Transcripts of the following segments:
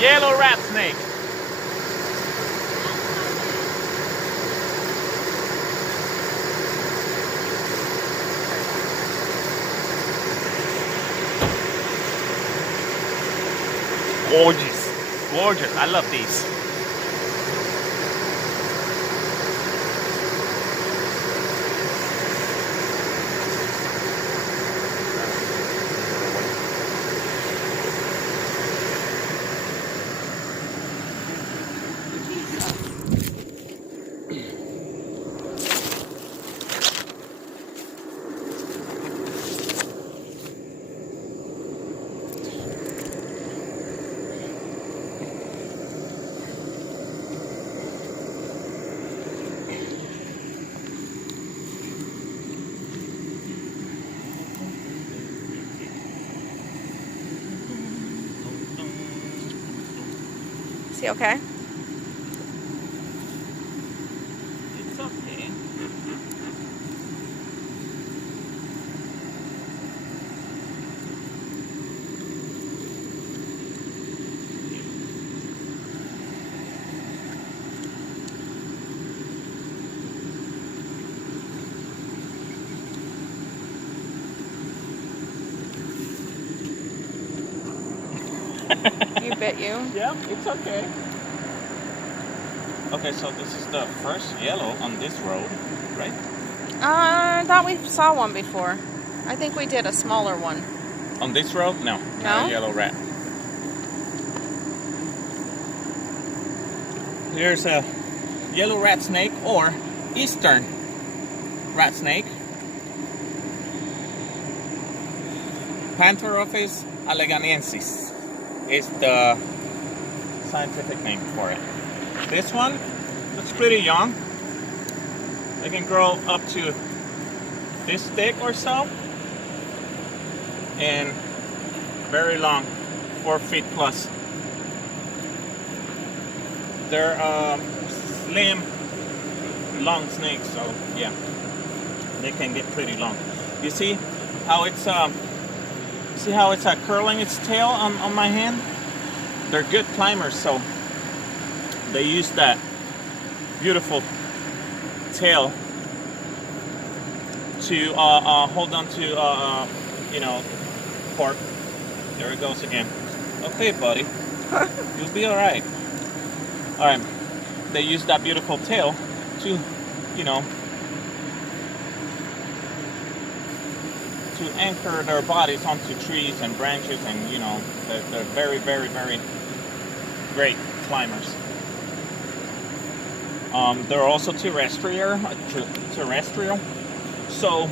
Yellow rat snake. Gorgeous. Gorgeous. I love these. Is he okay? It's okay. He bit you? Yep, it's okay. Okay, so this is the first yellow on this road, right? I thought we saw one before. I think we did a smaller one. On this road? No, No? not a yellow rat. Here's a yellow rat snake or eastern rat snake. Pantherophis alleganiensis is the scientific name for it. This one looks pretty young. They can grow up to this thick or so, and very long, 4 feet plus. They're slim, long snakes, so yeah, they can get pretty long. You see how it's curling its tail on my hand? They're good climbers, so they use that beautiful tail to hold on to pork. There it goes again. Okay, buddy, you'll be all right. All right, they use that beautiful tail to, to anchor their bodies onto trees and branches, and they're very, very, very great climbers. They're also terrestrial, so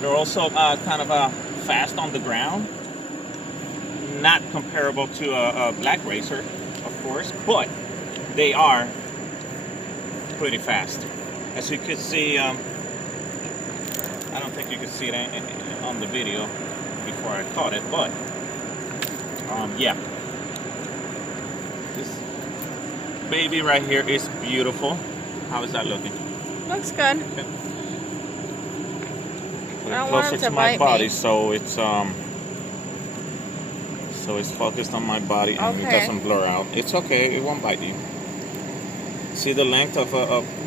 they're also kind of fast on the ground. Not comparable to a black racer, of course, but they are pretty fast. As you could see, I don't think you could see it on the video before I caught it, but yeah. This baby right here is beautiful. How is that looking? Looks good. Okay. I don't want Closer it to to my bite body, me. so it's focused on my body and it Okay. doesn't blur out. It's okay, it won't bite you. See the length of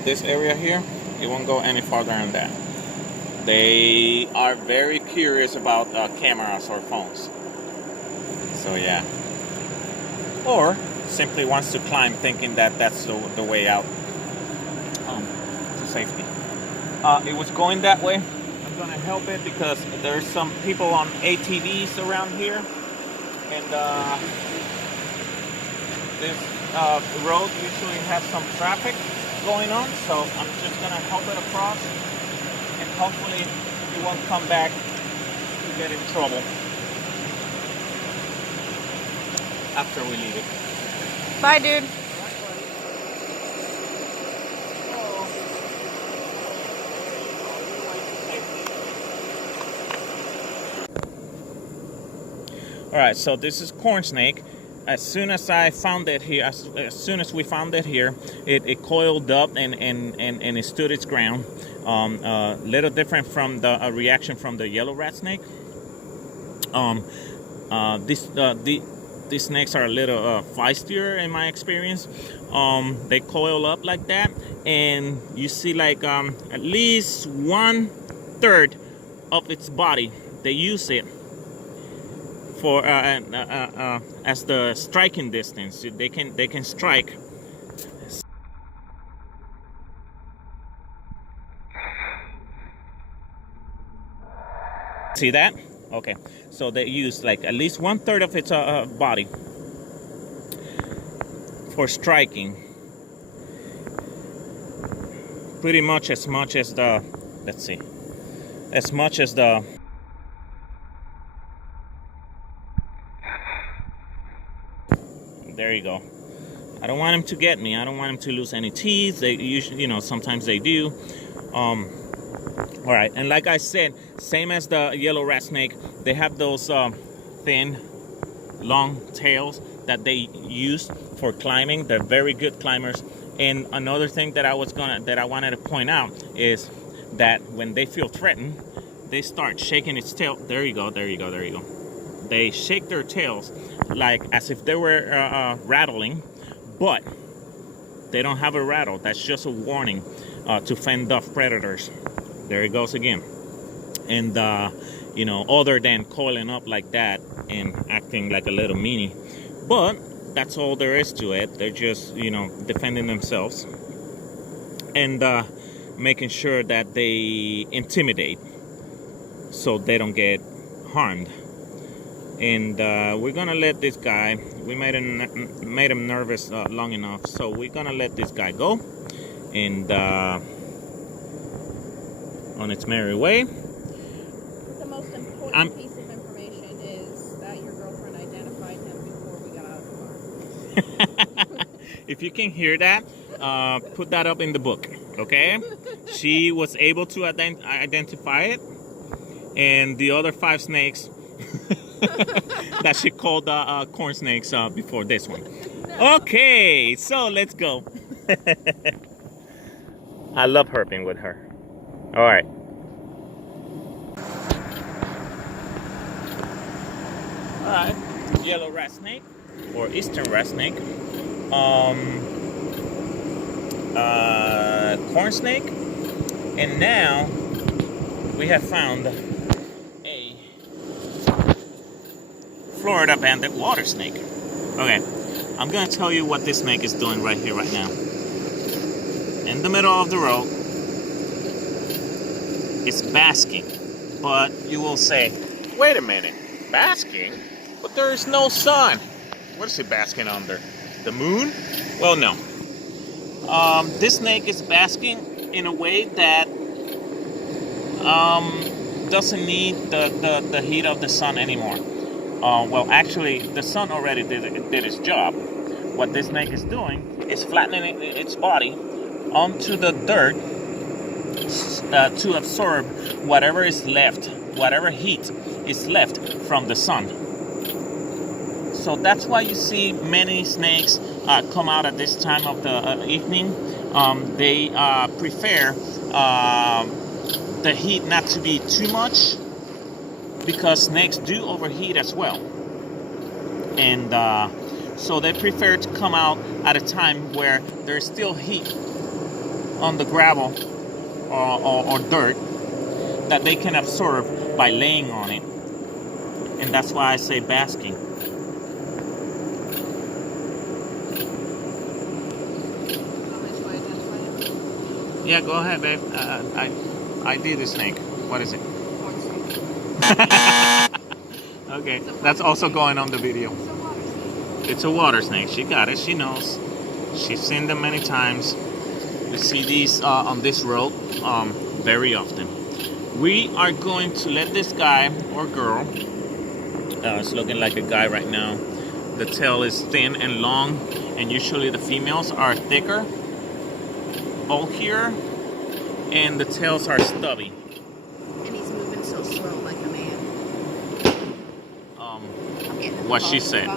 this area here? It won't go any farther than that. They are very curious about cameras or phones. So yeah. Or simply wants to climb thinking that that's the way out to safety. It was going that way. I'm gonna help it because there's some people on ATVs around here, and this road usually has some traffic going on, so I'm just gonna help it across, and hopefully it won't come back to get in trouble after we leave it. Bye, dude. All right, so this is corn snake. As soon as I found it here, as soon as we found it here, it coiled up and it stood its ground. Little different from the reaction from the yellow rat snake. these snakes are a little feistier in my experience. They coil up like that, and you see like at least 1/3 of its body. They use it for as the striking distance. They can strike. See that? Okay, so they use like at least 1/3 of its body for striking. Pretty much as the, let's see, as much as the, there you go. I don't want him to get me. I don't want him to lose any teeth. They usually, sometimes they do. All right, and like I said, same as the yellow rat snake, they have those thin, long tails that they use for climbing. They're very good climbers. And another thing that I wanted to point out is that when they feel threatened, they start shaking its tail. There you go. They shake their tails like as if they were rattling, but they don't have a rattle. That's just a warning to fend off predators. There it goes again. And other than coiling up like that and acting like a little meanie, but that's all there is to it. They're just defending themselves and making sure that they intimidate so they don't get harmed. And we're gonna let this guy, we made him nervous long enough, so we're gonna let this guy go and on its merry way. The most important piece of information is that your girlfriend identified him before we got out of the car. If you can hear that, put that up in the book, okay? She was able to identify it, and the other 5 snakes that she called corn snakes before this one. No. Okay, so let's go. I love herping with her. All right. All right. Yellow rat snake or eastern rat snake. Corn snake. And now we have found a Florida banded water snake. Okay. I'm going to tell you what this snake is doing right here, right now. In the middle of the road. It's basking, but you will say, wait a minute, basking? But there's no sun. What is it basking under? The moon? Well, no. This snake is basking in a way that doesn't need the heat of the sun anymore. Well, actually, the sun already did its job. What this snake is doing is flattening its body onto the dirt to absorb whatever is left, whatever heat is left from the sun. So that's why you see many snakes come out at this time of the evening. They prefer the heat not to be too much because snakes do overheat as well. And so they prefer to come out at a time where there's still heat on the gravel or dirt that they can absorb by laying on it. And that's why I say basking. Yeah, go ahead, babe. I did the snake. What is it? Okay, that's also going on the video. It's a water snake. She got it. She knows. She's seen them many times. We see these on this road very often. We are going to let this guy or girl, it's looking like a guy right now. The tail is thin and long, and usually the females are thicker, bulkier, and the tails are stubby. And he's moving so slow like a man. What she said.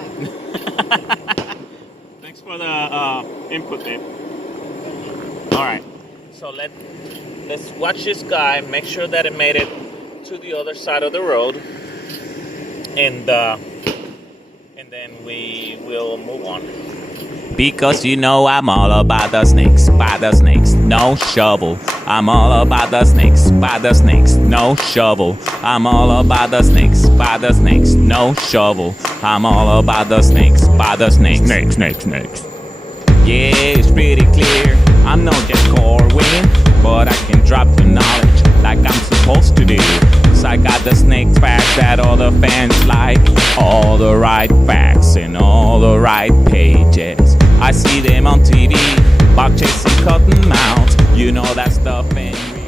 Thanks for the input, babe. All right, so let's watch this guy. Make sure that it made it to the other side of the road, and and then we will move on. Because you know I'm all about the snakes, no shovel. I'm all about the snakes, no shovel. I'm all about the snakes, no shovel. I'm all about the snakes, snakes. Yeah, it's pretty clear. I'm not just Corwin, but I can drop the knowledge like I'm supposed to do. 'Cause I got the snake facts that all the fans like. All the right facts in all the right pages. I see them on TV, about chasing cotton mouths. You know that stuff ain't real.